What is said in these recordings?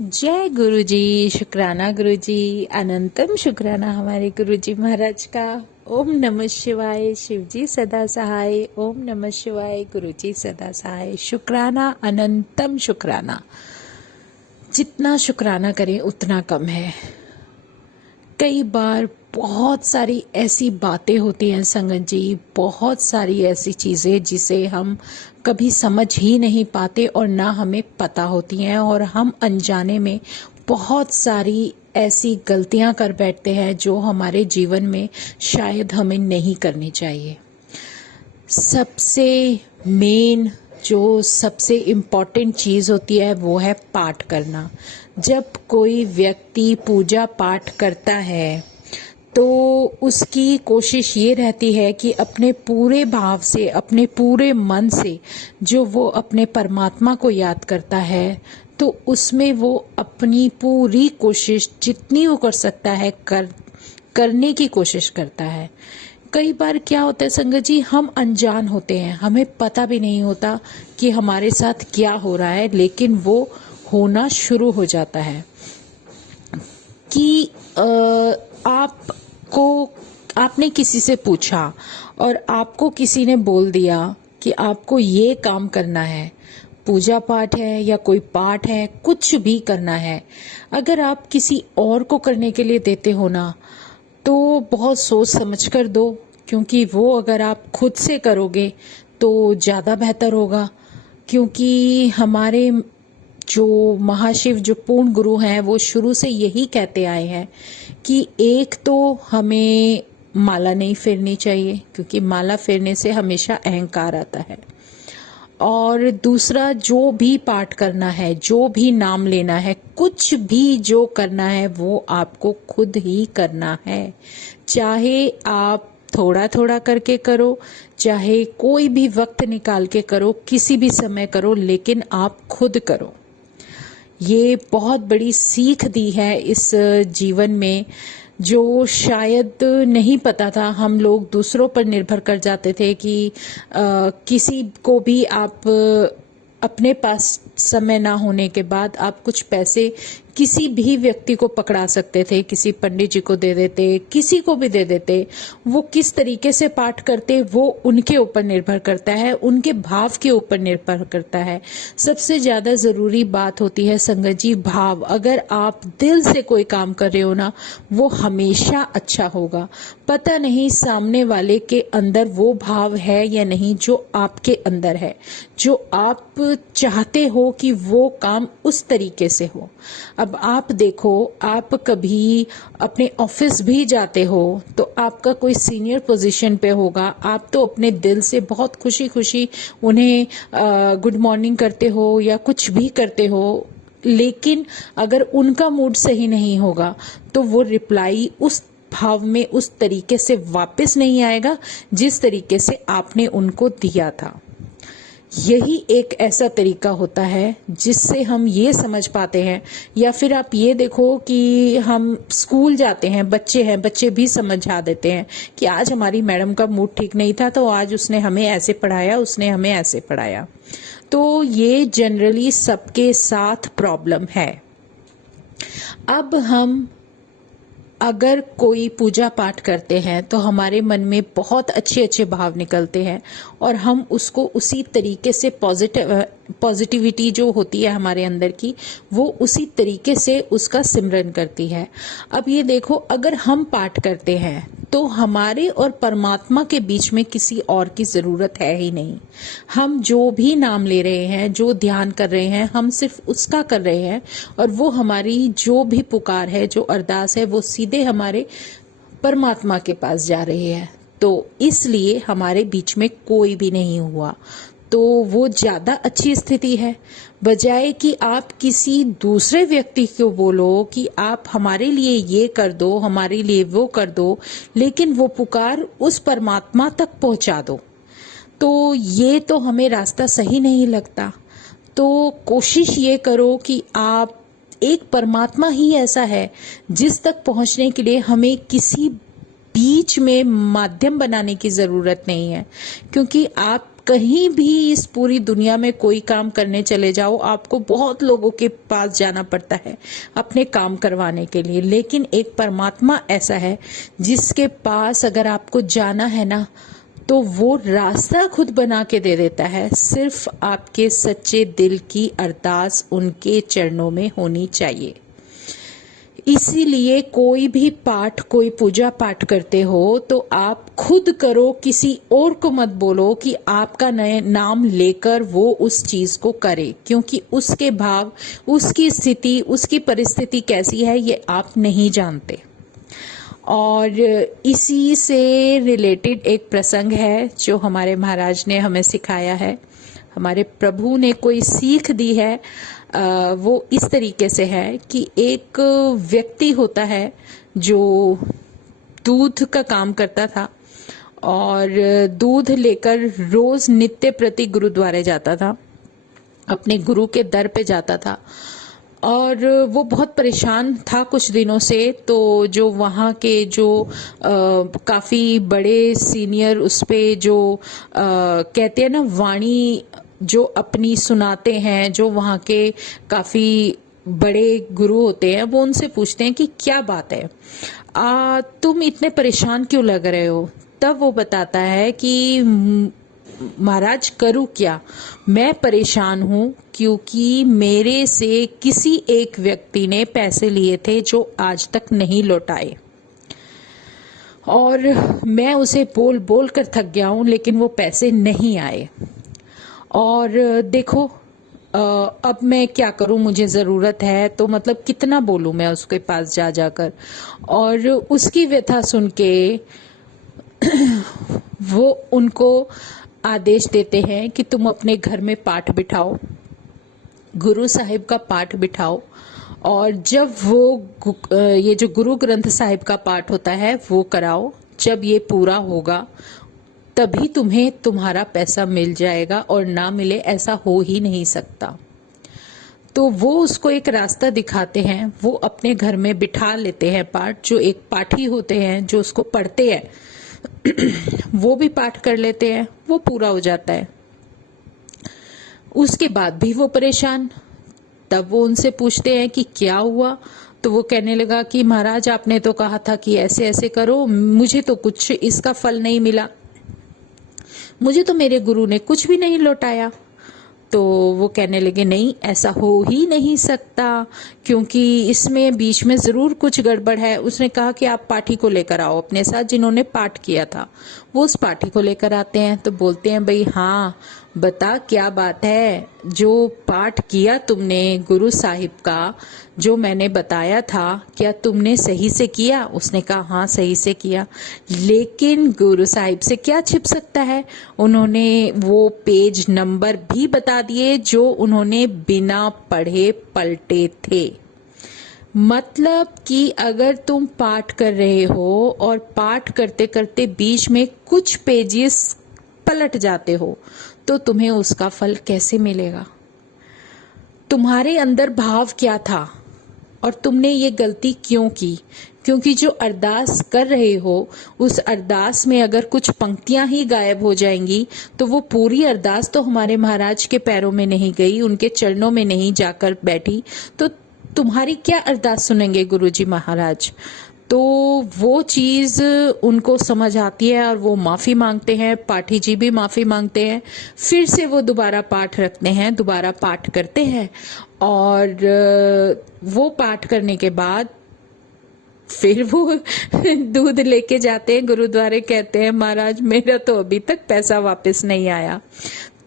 जय गुरु जी। शुक्राना गुरु जी, अनंतम शुक्राना हमारे गुरु जी महाराज का। ओम नमः शिवाय। शिव जी सदा सहाय। ओम नमः शिवाय। गुरु जी सदा सहाय। शुक्राना, अनंतम शुक्राना। जितना शुक्राना करें उतना कम है। कई बार बहुत सारी ऐसी बातें होती हैं संगत जी, बहुत सारी ऐसी चीज़ें जिसे हम कभी समझ ही नहीं पाते और ना हमें पता होती हैं, और हम अनजाने में बहुत सारी ऐसी गलतियां कर बैठते हैं जो हमारे जीवन में शायद हमें नहीं करनी चाहिए। सबसे मेन जो सबसे इम्पॉर्टेंट चीज़ होती है वो है पाठ करना। जब कोई व्यक्ति पूजा पाठ करता है तो उसकी कोशिश ये रहती है कि अपने पूरे भाव से, अपने पूरे मन से जो वो अपने परमात्मा को याद करता है, तो उसमें वो अपनी पूरी कोशिश जितनी वो कर सकता है करने की कोशिश करता है। कई बार क्या होता है संगत जी, हम अनजान होते हैं, हमें पता भी नहीं होता कि हमारे साथ क्या हो रहा है, लेकिन वो होना शुरू हो जाता है कि आपने किसी से पूछा और आपको किसी ने बोल दिया कि आपको ये काम करना है, पूजा पाठ है या कोई पाठ है, कुछ भी करना है। अगर आप किसी और को करने के लिए देते हो ना, तो बहुत सोच समझ कर दो, क्योंकि वो अगर आप खुद से करोगे तो ज़्यादा बेहतर होगा। क्योंकि हमारे जो महाशिव, जो पूर्ण गुरु हैं, वो शुरू से यही कहते आए हैं कि एक तो हमें माला नहीं फेरनी चाहिए, क्योंकि माला फेरने से हमेशा अहंकार आता है। और दूसरा, जो भी पाठ करना है, जो भी नाम लेना है, कुछ भी जो करना है वो आपको खुद ही करना है। चाहे आप थोड़ा थोड़ा करके करो, चाहे कोई भी वक्त निकाल के करो, किसी भी समय करो, लेकिन आप खुद करो। ये बहुत बड़ी सीख दी है इस जीवन में, जो शायद नहीं पता था। हम लोग दूसरों पर निर्भर कर जाते थे कि किसी को भी आप अपने पास समय ना होने के बाद आप कुछ पैसे किसी भी व्यक्ति को पकड़ा सकते थे, किसी पंडित जी को दे देते, किसी को भी दे देते। वो किस तरीके से पाठ करते वो उनके ऊपर निर्भर करता है, उनके भाव के ऊपर निर्भर करता है। सबसे ज्यादा जरूरी बात होती है संगत जी, भाव। अगर आप दिल से कोई काम कर रहे हो ना, वो हमेशा अच्छा होगा। पता नहीं सामने वाले के अंदर वो भाव है या नहीं जो आपके अंदर है, जो आप चाहते हो कि वो काम उस तरीके से हो। अब आप देखो, आप कभी अपने ऑफिस भी जाते हो तो आपका कोई सीनियर पोजीशन पे होगा, आप तो अपने दिल से बहुत खुशी खुशी उन्हें गुड मॉर्निंग करते हो या कुछ भी करते हो, लेकिन अगर उनका मूड सही नहीं होगा तो वो रिप्लाई उस भाव में, उस तरीके से वापस नहीं आएगा जिस तरीके से आपने उनको दिया था। यही एक ऐसा तरीका होता है जिससे हम ये समझ पाते हैं। या फिर आप ये देखो कि हम स्कूल जाते हैं, बच्चे हैं, बच्चे भी समझा देते हैं कि आज हमारी मैडम का मूड ठीक नहीं था तो आज उसने हमें ऐसे पढ़ाया, उसने हमें ऐसे पढ़ाया। तो ये जनरली सबके साथ प्रॉब्लम है। अब हम अगर कोई पूजा पाठ करते हैं तो हमारे मन में बहुत अच्छे अच्छे भाव निकलते हैं और हम उसको उसी तरीके से पॉजिटिविटी जो होती है हमारे अंदर की, वो उसी तरीके से उसका सिमरन करती है। अब ये देखो, अगर हम पाठ करते हैं तो हमारे और परमात्मा के बीच में किसी और की जरूरत है ही नहीं। हम जो भी नाम ले रहे हैं, जो ध्यान कर रहे हैं, हम सिर्फ उसका कर रहे हैं, और वो हमारी जो भी पुकार है, जो अरदास है, वो सीधे हमारे परमात्मा के पास जा रही है। तो इसलिए हमारे बीच में कोई भी नहीं हुआ, तो वो ज्यादा अच्छी स्थिति है, बजाय कि आप किसी दूसरे व्यक्ति को बोलो कि आप हमारे लिए ये कर दो, हमारे लिए वो कर दो, लेकिन वो पुकार उस परमात्मा तक पहुंचा दो। तो ये तो हमें रास्ता सही नहीं लगता। तो कोशिश ये करो कि आप, एक परमात्मा ही ऐसा है जिस तक पहुंचने के लिए हमें किसी बीच में माध्यम बनाने की जरूरत नहीं है, क्योंकि आप कहीं भी इस पूरी दुनिया में कोई काम करने चले जाओ, आपको बहुत लोगों के पास जाना पड़ता है अपने काम करवाने के लिए, लेकिन एक परमात्मा ऐसा है जिसके पास अगर आपको जाना है ना, तो वो रास्ता खुद बना के दे देता है। सिर्फ आपके सच्चे दिल की अरदास उनके चरणों में होनी चाहिए। इसीलिए कोई भी पाठ, कोई पूजा पाठ करते हो तो आप खुद करो, किसी और को मत बोलो कि आपका नए नाम लेकर वो उस चीज को करे, क्योंकि उसके भाव, उसकी स्थिति, उसकी परिस्थिति कैसी है ये आप नहीं जानते। और इसी से रिलेटेड एक प्रसंग है जो हमारे महाराज ने हमें सिखाया है, हमारे प्रभु ने कोई सीख दी है। वो इस तरीके से है कि एक व्यक्ति होता है जो दूध का काम करता था और दूध लेकर रोज नित्य प्रति गुरुद्वारे जाता था, अपने गुरु के दर पे जाता था। और वो बहुत परेशान था कुछ दिनों से, तो जो वहाँ के जो काफ़ी बड़े सीनियर उस पे जो कहते हैं ना वाणी जो अपनी सुनाते हैं, जो वहाँ के काफ़ी बड़े गुरु होते हैं, वो उनसे पूछते हैं कि क्या बात है, तुम इतने परेशान क्यों लग रहे हो। तब वो बताता है कि महाराज करूं क्या, मैं परेशान हूं क्योंकि मेरे से किसी एक व्यक्ति ने पैसे लिए थे जो आज तक नहीं लौटाए, और मैं उसे बोल बोल कर थक गया हूं, लेकिन वो पैसे नहीं आए। और देखो अब मैं क्या करूं, मुझे ज़रूरत है, तो मतलब कितना बोलूं मैं उसके पास जा जाकर। और उसकी व्यथा सुन के वो उनको आदेश देते हैं कि तुम अपने घर में पाठ बिठाओ, गुरु साहिब का पाठ बिठाओ, और जब वो ये जो गुरु ग्रंथ साहिब का पाठ होता है वो कराओ। जब ये पूरा होगा तभी तुम्हें तुम्हारा पैसा मिल जाएगा, और ना मिले ऐसा हो ही नहीं सकता। तो वो उसको एक रास्ता दिखाते हैं, वो अपने घर में बिठा लेते हैं पाठ। जो एक पाठी होते हैं जो उसको पढ़ते हैं वो भी पाठ कर लेते हैं, वो पूरा हो जाता है। उसके बाद भी वो परेशान। तब वो उनसे पूछते हैं कि क्या हुआ, तो वो कहने लगा कि महाराज आपने तो कहा था कि ऐसे ऐसे करो, मुझे तो कुछ इसका फल नहीं मिला, मुझे तो मेरे गुरु ने कुछ भी नहीं लौटाया। तो वो कहने लगे नहीं, ऐसा हो ही नहीं सकता, क्योंकि इसमें बीच में जरूर कुछ गड़बड़ है। उसने कहा कि आप पाठी को लेकर आओ अपने साथ, जिन्होंने पाठ किया था। वो उस पाठी को लेकर आते हैं, तो बोलते हैं भाई हाँ बता क्या बात है, जो पाठ किया तुमने गुरु साहिब का, जो मैंने बताया था, क्या तुमने सही से किया। उसने कहा हाँ सही से किया, लेकिन गुरु साहिब से क्या छिप सकता है। उन्होंने वो पेज नंबर भी बता दिए जो उन्होंने बिना पढ़े पलटे थे। मतलब कि अगर तुम पाठ कर रहे हो और पाठ करते करते बीच में कुछ पेजेस पलट जाते हो, तो तुम्हें उसका फल कैसे मिलेगा। तुम्हारे अंदर भाव क्या था और तुमने ये गलती क्यों की। क्योंकि जो अरदास कर रहे हो उस अरदास में अगर कुछ पंक्तियां ही गायब हो जाएंगी तो वो पूरी अरदास तो हमारे महाराज के पैरों में नहीं गई, उनके चरणों में नहीं जाकर बैठी, तो तुम्हारी क्या अरदास सुनेंगे गुरुजी महाराज। तो वो चीज उनको समझ आती है और वो माफी मांगते हैं, पाठी जी भी माफी मांगते हैं। फिर से वो दोबारा पाठ रखते हैं, दोबारा पाठ करते हैं, और वो पाठ करने के बाद फिर वो दूध लेके जाते हैं गुरुद्वारे। कहते हैं महाराज मेरा तो अभी तक पैसा वापस नहीं आया।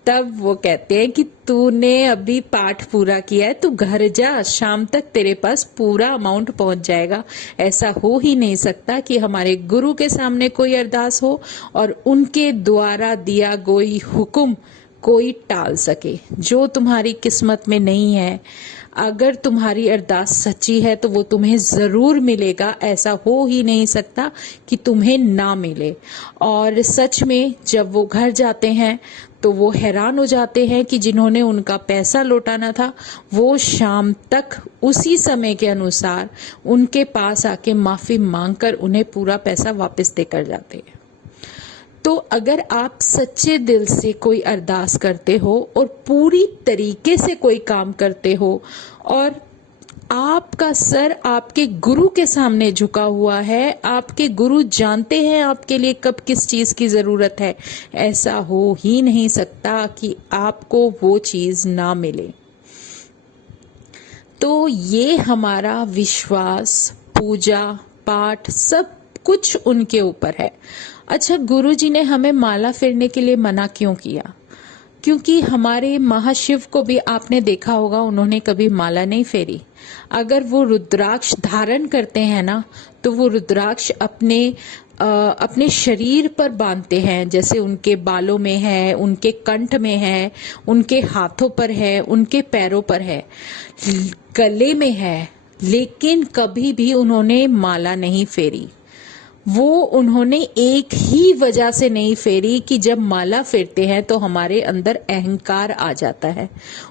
तब वो कहते हैं कि तूने अभी पाठ पूरा किया है, तू घर जा, शाम तक तेरे पास पूरा अमाउंट पहुंच जाएगा। ऐसा हो ही नहीं सकता कि हमारे गुरु के सामने कोई अरदास हो और उनके द्वारा दिया कोई हुक्म कोई टाल सके। जो तुम्हारी किस्मत में नहीं है, अगर तुम्हारी अरदास सच्ची है तो वो तुम्हें जरूर मिलेगा। ऐसा हो ही नहीं सकता कि तुम्हें ना मिले। और सच में जब वो घर जाते हैं तो वो हैरान हो जाते हैं कि जिन्होंने उनका पैसा लौटाना था वो शाम तक उसी समय के अनुसार उनके पास आके माफी मांगकर उन्हें पूरा पैसा वापस देकर जाते हैं। तो अगर आप सच्चे दिल से कोई अरदास करते हो और पूरी तरीके से कोई काम करते हो और आपका सर आपके गुरु के सामने झुका हुआ है, आपके गुरु जानते हैं आपके लिए कब किस चीज की जरूरत है, ऐसा हो ही नहीं सकता कि आपको वो चीज ना मिले। तो ये हमारा विश्वास, पूजा पाठ सब कुछ उनके ऊपर है। अच्छा, गुरुजी ने हमें माला फेरने के लिए मना क्यों किया? क्योंकि हमारे महाशिव को भी आपने देखा होगा, उन्होंने कभी माला नहीं फेरी। अगर वो रुद्राक्ष धारण करते हैं ना, तो वो रुद्राक्ष अपने शरीर पर बांधते हैं, जैसे उनके बालों में है, उनके कंठ में है, उनके हाथों पर है, उनके पैरों पर है, गले में है, लेकिन कभी भी उन्होंने माला नहीं फेरी। वो उन्होंने एक ही वजह से नहीं फेरी कि जब माला फेरते हैं तो हमारे अंदर अहंकार आ जाता है।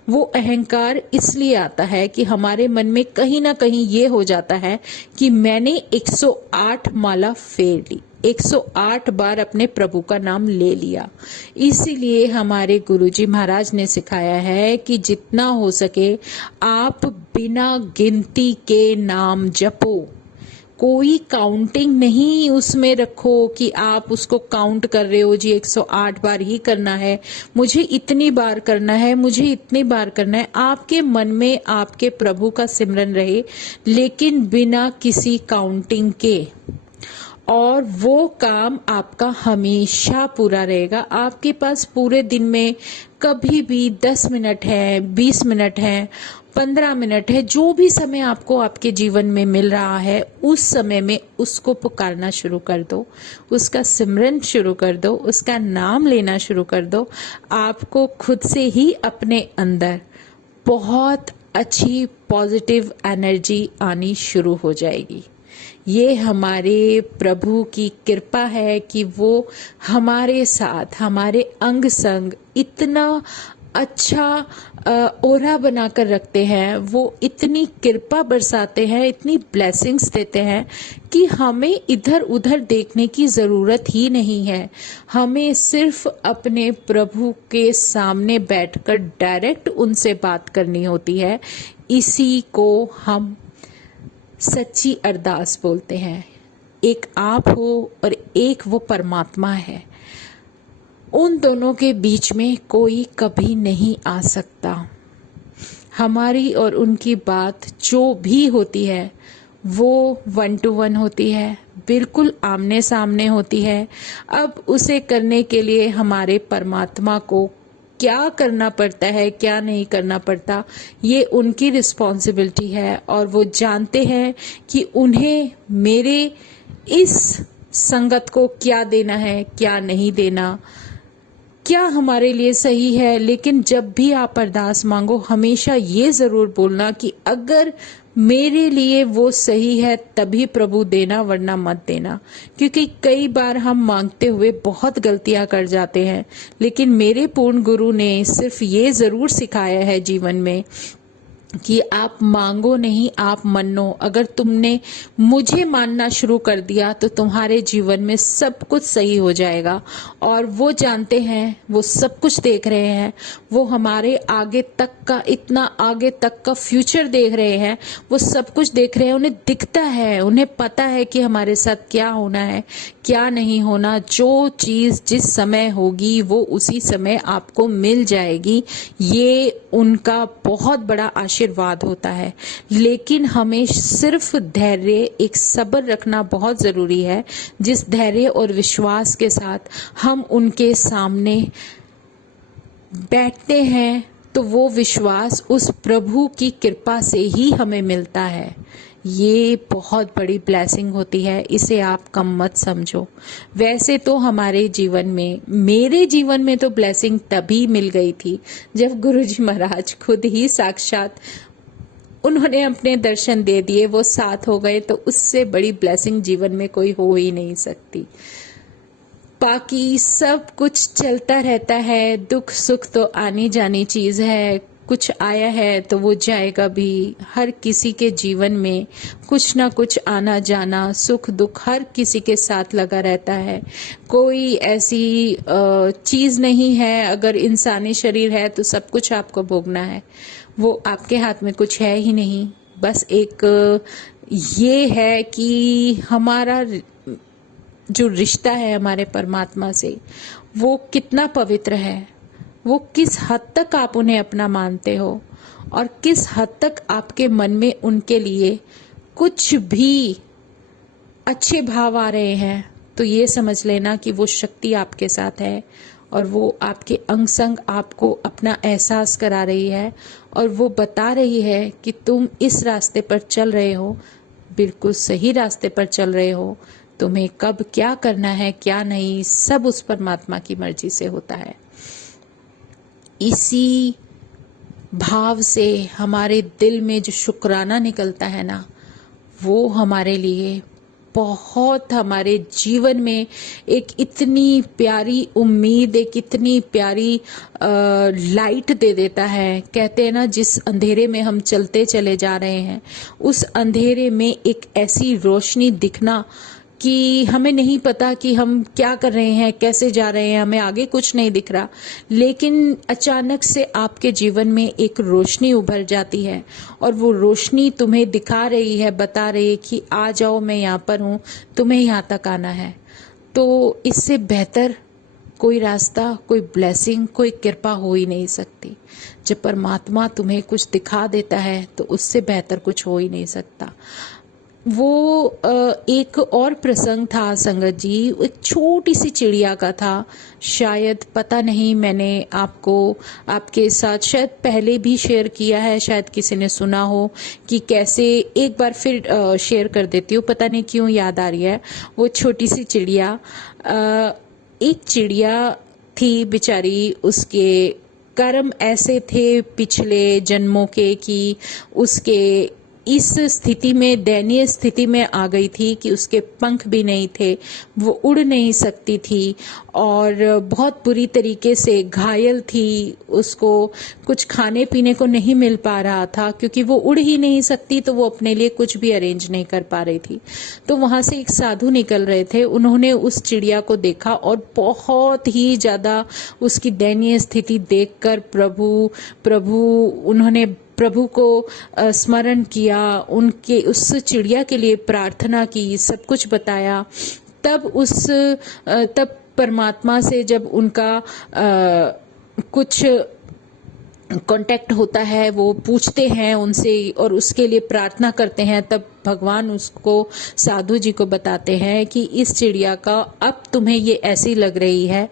वो अहंकार इसलिए आता है कि हमारे मन में कहीं ना कहीं ये हो जाता है कि मैंने 108 माला फेर ली, 108 बार अपने प्रभु का नाम ले लिया। इसीलिए हमारे गुरुजी महाराज ने सिखाया है कि जितना हो सके आप बिना गिनती के नाम जपो। कोई काउंटिंग नहीं उसमें रखो कि आप उसको काउंट कर रहे हो, जी 108 बार ही करना है, मुझे इतनी बार करना है, मुझे इतनी बार करना है। आपके मन में आपके प्रभु का सिमरन रहे, लेकिन बिना किसी काउंटिंग के, और वो काम आपका हमेशा पूरा रहेगा। आपके पास पूरे दिन में कभी भी 10 मिनट है, 20 मिनट है, 15 मिनट है, जो भी समय आपको आपके जीवन में मिल रहा है, उस समय में उसको पुकारना शुरू कर दो, उसका सिमरन शुरू कर दो, उसका नाम लेना शुरू कर दो। आपको खुद से ही अपने अंदर बहुत अच्छी पॉजिटिव एनर्जी आनी शुरू हो जाएगी। ये हमारे प्रभु की कृपा है कि वो हमारे साथ, हमारे अंग संग इतना अच्छा ओरा बनाकर रखते हैं, वो इतनी कृपा बरसाते हैं, इतनी ब्लेसिंग्स देते हैं कि हमें इधर उधर देखने की जरूरत ही नहीं है। हमें सिर्फ अपने प्रभु के सामने बैठकर डायरेक्ट उनसे बात करनी होती है। इसी को हम सच्ची अरदास बोलते हैं। एक आप हो और एक वो परमात्मा है, उन दोनों के बीच में कोई कभी नहीं आ सकता। हमारी और उनकी बात जो भी होती है वो 1 to 1 होती है, बिल्कुल आमने सामने होती है। अब उसे करने के लिए हमारे परमात्मा को क्या करना पड़ता है, क्या नहीं करना पड़ता, ये उनकी रिस्पॉन्सिबिलिटी है, और वो जानते हैं कि उन्हें मेरे इस संगत को क्या देना है, क्या नहीं देना, क्या हमारे लिए सही है। लेकिन जब भी आप अरदास मांगो, हमेशा ये जरूर बोलना कि अगर मेरे लिए वो सही है तभी प्रभु देना, वरना मत देना। क्योंकि कई बार हम मांगते हुए बहुत गलतियां कर जाते हैं, लेकिन मेरे पूर्ण गुरु ने सिर्फ ये जरूर सिखाया है जीवन में कि आप मांगो नहीं, आप मनो। अगर तुमने मुझे मानना शुरू कर दिया तो तुम्हारे जीवन में सब कुछ सही हो जाएगा। और वो जानते हैं, वो सब कुछ देख रहे हैं, वो हमारे आगे तक का, इतना आगे तक का फ्यूचर देख रहे हैं, वो सब कुछ देख रहे हैं। उन्हें दिखता है, उन्हें पता है कि हमारे साथ क्या होना है, क्या नहीं होना। जो चीज जिस समय होगी वो उसी समय आपको मिल जाएगी। ये उनका बहुत बड़ा आशीर्वाद होता है। लेकिन हमें सिर्फ धैर्य, एक सब्र रखना बहुत जरूरी है, जिस धैर्य और विश्वास के साथ हम उनके सामने बैठते हैं, तो वो विश्वास उस प्रभु की कृपा से ही हमें मिलता है। ये बहुत बड़ी ब्लेसिंग होती है, इसे आप कम मत समझो। वैसे तो हमारे जीवन में, मेरे जीवन में तो ब्लेसिंग तभी मिल गई थी जब गुरुजी महाराज खुद ही साक्षात, उन्होंने अपने दर्शन दे दिए, वो साथ हो गए। तो उससे बड़ी ब्लेसिंग जीवन में कोई हो ही नहीं सकती। बाकी सब कुछ चलता रहता है, दुख सुख तो आनी जानी चीज है। कुछ आया है तो वो जाएगा भी। हर किसी के जीवन में कुछ ना कुछ आना जाना, सुख दुख हर किसी के साथ लगा रहता है। कोई ऐसी चीज नहीं है, अगर इंसानी शरीर है तो सब कुछ आपको भोगना है। वो आपके हाथ में कुछ है ही नहीं। बस एक ये है कि हमारा जो रिश्ता है हमारे परमात्मा से, वो कितना पवित्र है, वो किस हद तक आप उन्हें अपना मानते हो और किस हद तक आपके मन में उनके लिए कुछ भी अच्छे भाव आ रहे हैं, तो ये समझ लेना कि वो शक्ति आपके साथ है और वो आपके अंग संग आपको अपना एहसास करा रही है और वो बता रही है कि तुम इस रास्ते पर चल रहे हो, बिल्कुल सही रास्ते पर चल रहे हो। तुम्हें कब क्या करना है क्या नहीं, सब उस परमात्मा की मर्जी से होता है। इसी भाव से हमारे दिल में जो शुक्राना निकलता है ना, वो हमारे लिए बहुत, हमारे जीवन में एक इतनी प्यारी उम्मीद, एक इतनी प्यारी लाइट दे देता है। कहते हैं ना, जिस अंधेरे में हम चलते चले जा रहे हैं, उस अंधेरे में एक ऐसी रोशनी दिखना कि हमें नहीं पता कि हम क्या कर रहे हैं, कैसे जा रहे हैं, हमें आगे कुछ नहीं दिख रहा, लेकिन अचानक से आपके जीवन में एक रोशनी उभर जाती है और वो रोशनी तुम्हें दिखा रही है, बता रही है कि आ जाओ, मैं यहाँ पर हूँ, तुम्हें यहाँ तक आना है। तो इससे बेहतर कोई रास्ता, कोई ब्लेसिंग, कोई कृपा हो ही नहीं सकती। जब परमात्मा तुम्हें कुछ दिखा देता है तो उससे बेहतर कुछ हो ही नहीं सकता। वो एक और प्रसंग था संगत जी, एक छोटी सी चिड़िया का था। शायद पता नहीं, मैंने आपको आपके साथ शायद पहले भी शेयर किया है, शायद किसी ने सुना हो कि कैसे, एक बार फिर शेयर कर देती हूँ, पता नहीं क्यों याद आ रही है। वो छोटी सी चिड़िया, एक चिड़िया थी बेचारी, उसके कर्म ऐसे थे पिछले जन्मों के कि उसके इस स्थिति में, दयनीय स्थिति में आ गई थी कि उसके पंख भी नहीं थे, वो उड़ नहीं सकती थी और बहुत बुरी तरीके से घायल थी। उसको कुछ खाने पीने को नहीं मिल पा रहा था क्योंकि वो उड़ ही नहीं सकती, तो वो अपने लिए कुछ भी अरेंज नहीं कर पा रही थी। तो वहां से एक साधु निकल रहे थे, उन्होंने उस चिड़िया को देखा और बहुत ही ज्यादा उसकी दयनीय स्थिति देखकर उन्होंने प्रभु को स्मरण किया, उनके उस चिड़िया के लिए प्रार्थना की, सब कुछ बताया। तब परमात्मा से जब उनका कुछ कांटेक्ट होता है, वो पूछते हैं उनसे और उसके लिए प्रार्थना करते हैं, तब भगवान उसको, साधु जी को बताते हैं कि इस चिड़िया का अब तुम्हें ये ऐसी लग रही है,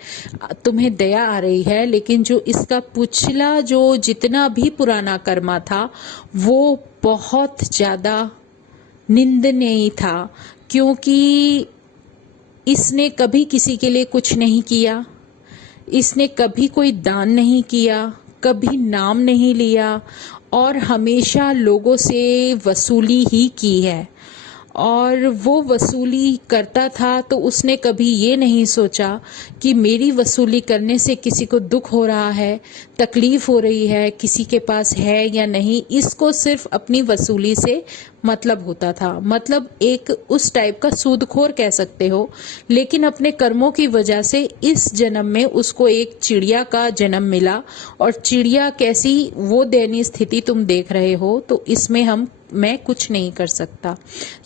तुम्हें दया आ रही है, लेकिन जो इसका पिछला जो जितना भी पुराना कर्मा था वो बहुत ज्यादा निंदनीय था, क्योंकि इसने कभी किसी के लिए कुछ नहीं किया, इसने कभी कोई दान नहीं किया, कभी नाम नहीं लिया और हमेशा लोगों से वसूली ही की है। और वो वसूली करता था तो उसने कभी ये नहीं सोचा कि मेरी वसूली करने से किसी को दुख हो रहा है, तकलीफ हो रही है, किसी के पास है या नहीं। इसको सिर्फ अपनी वसूली से मतलब होता था, मतलब एक उस टाइप का सूदखोर कह सकते हो। लेकिन अपने कर्मों की वजह से इस जन्म में उसको एक चिड़िया का जन्म मिला और चिड़िया कैसी, वो दयनीय स्थिति तुम देख रहे हो, तो इसमें मैं कुछ नहीं कर सकता,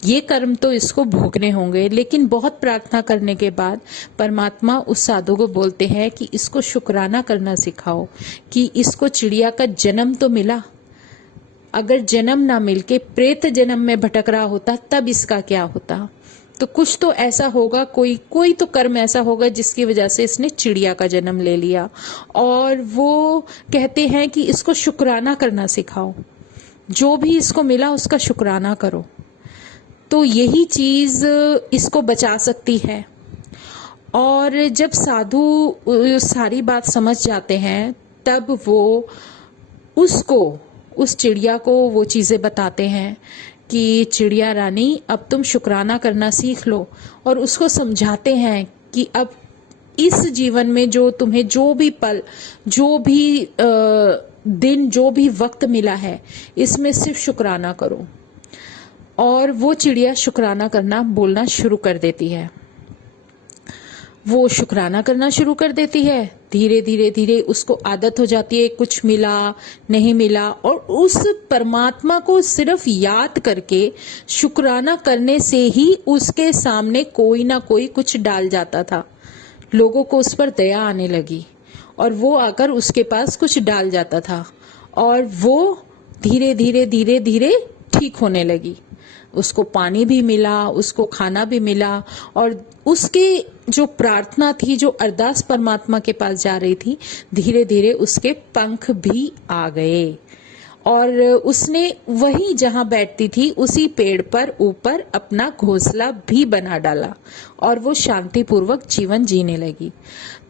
ये कर्म तो इसको भोगने होंगे। लेकिन बहुत प्रार्थना करने के बाद परमात्मा उस साधु को बोलते हैं कि इसको शुक्राना करना सिखाओ कि इसको चिड़िया का जन्म तो मिला, अगर जन्म ना मिलके प्रेत जन्म में भटक रहा होता तब इसका क्या होता। तो कुछ तो ऐसा होगा, कोई तो कर्म ऐसा होगा जिसकी वजह से इसने चिड़िया का जन्म ले लिया। और वो कहते हैं कि इसको शुक्राना करना सिखाओ, जो भी इसको मिला उसका शुक्राना करो, तो यही चीज इसको बचा सकती है। और जब साधु सारी बात समझ जाते हैं तब वो उस चिड़िया को वो चीजें बताते हैं कि चिड़िया रानी, अब तुम शुक्राना करना सीख लो। और उसको समझाते हैं कि अब इस जीवन में जो तुम्हें जो भी पल, जो भी दिन जो भी वक्त मिला है इसमें सिर्फ शुक्राना करो। और वो चिड़िया शुक्राना करना बोलना शुरू कर देती है। वो शुक्राना करना शुरू कर देती है। धीरे धीरे धीरे उसको आदत हो जाती है, कुछ मिला नहीं मिला, और उस परमात्मा को सिर्फ याद करके शुक्राना करने से ही उसके सामने कोई ना कोई कुछ डाल जाता था। लोगों को उस पर दया आने लगी और वो आकर उसके पास कुछ डाल जाता था और वो धीरे धीरे धीरे धीरे ठीक होने लगी। उसको पानी भी मिला, उसको खाना भी मिला, और उसके जो प्रार्थना थी, जो अरदास परमात्मा के पास जा रही थी, धीरे धीरे उसके पंख भी आ गए और उसने वहीं जहां बैठती थी उसी पेड़ पर ऊपर अपना घोंसला भी बना डाला और वो शांतिपूर्वक जीवन जीने लगी।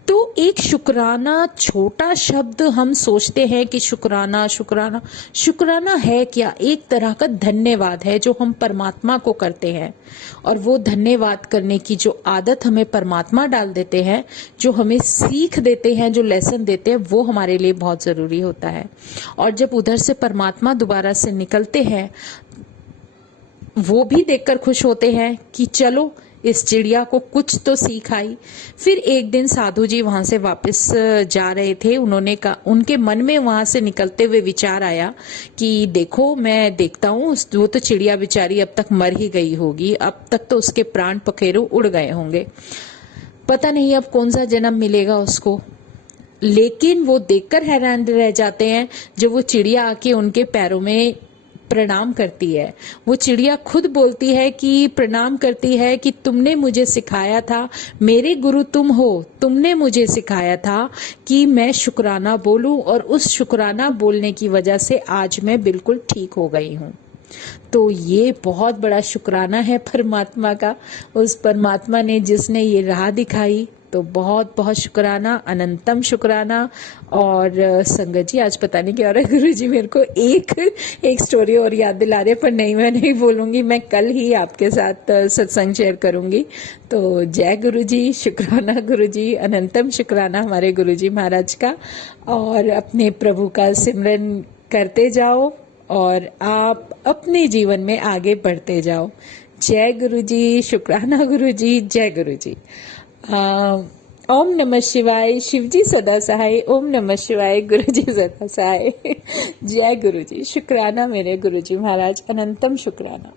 तो एक शुक्राना, छोटा शब्द हम सोचते हैं कि शुक्राना शुक्राना, शुक्राना है क्या? एक तरह का धन्यवाद है जो हम परमात्मा को करते हैं। और वो धन्यवाद करने की जो आदत हमें परमात्मा डाल देते हैं, जो हमें सीख देते हैं, जो लेसन देते हैं, वो हमारे लिए बहुत जरूरी होता है। और जब उधर से परमात्मा दोबारा से निकलते हैं, वो भी देखकर खुश होते हैं कि चलो इस चिड़िया को कुछ तो सीख आई। फिर एक दिन साधु जी वहां से वापस जा रहे थे। उन्होंने कहा, उनके मन में वहां से निकलते हुए विचार आया कि देखो, मैं देखता हूँ वो तो चिड़िया बेचारी अब तक मर ही गई होगी, अब तक तो उसके प्राण पखेरु उड़ गए होंगे, पता नहीं अब कौन सा जन्म मिलेगा उसको। लेकिन वो देखकर हैरान रह जाते हैं जब वो चिड़िया आके उनके पैरों में प्रणाम करती है। वो चिड़िया खुद बोलती है कि प्रणाम करती है कि तुमने मुझे सिखाया था, मेरे गुरु तुम हो, तुमने मुझे सिखाया था कि मैं शुक्राना बोलूं, और उस शुक्राना बोलने की वजह से आज मैं बिल्कुल ठीक हो गई हूं। तो ये बहुत बड़ा शुक्राना है परमात्मा का, उस परमात्मा ने जिसने ये राह दिखाई। तो बहुत बहुत शुक्राना, अनंतम शुक्राना। और संगत जी, आज पता नहीं क्या हो रहा है, गुरु जी मेरे को एक स्टोरी और याद दिला रहे, पर नहीं, मैं नहीं बोलूंगी, मैं कल ही आपके साथ सत्संग शेयर करूंगी। तो जय गुरु जी, शुक्राना गुरु जी, अनंतम शुक्राना हमारे गुरु जी महाराज का। और अपने प्रभु का सिमरन करते जाओ और आप अपने जीवन में आगे बढ़ते जाओ। जय गुरु जी, शुक्राना गुरु जी, जय गुरु जी। ओम नमः शिवाय, शिव जी सदा सहाय। ओम नमः शिवाय, गुरु जी सदा सहाय। जय गुरु जी, शुक्राना मेरे गुरु जी महाराज, अनंतम शुक्राना।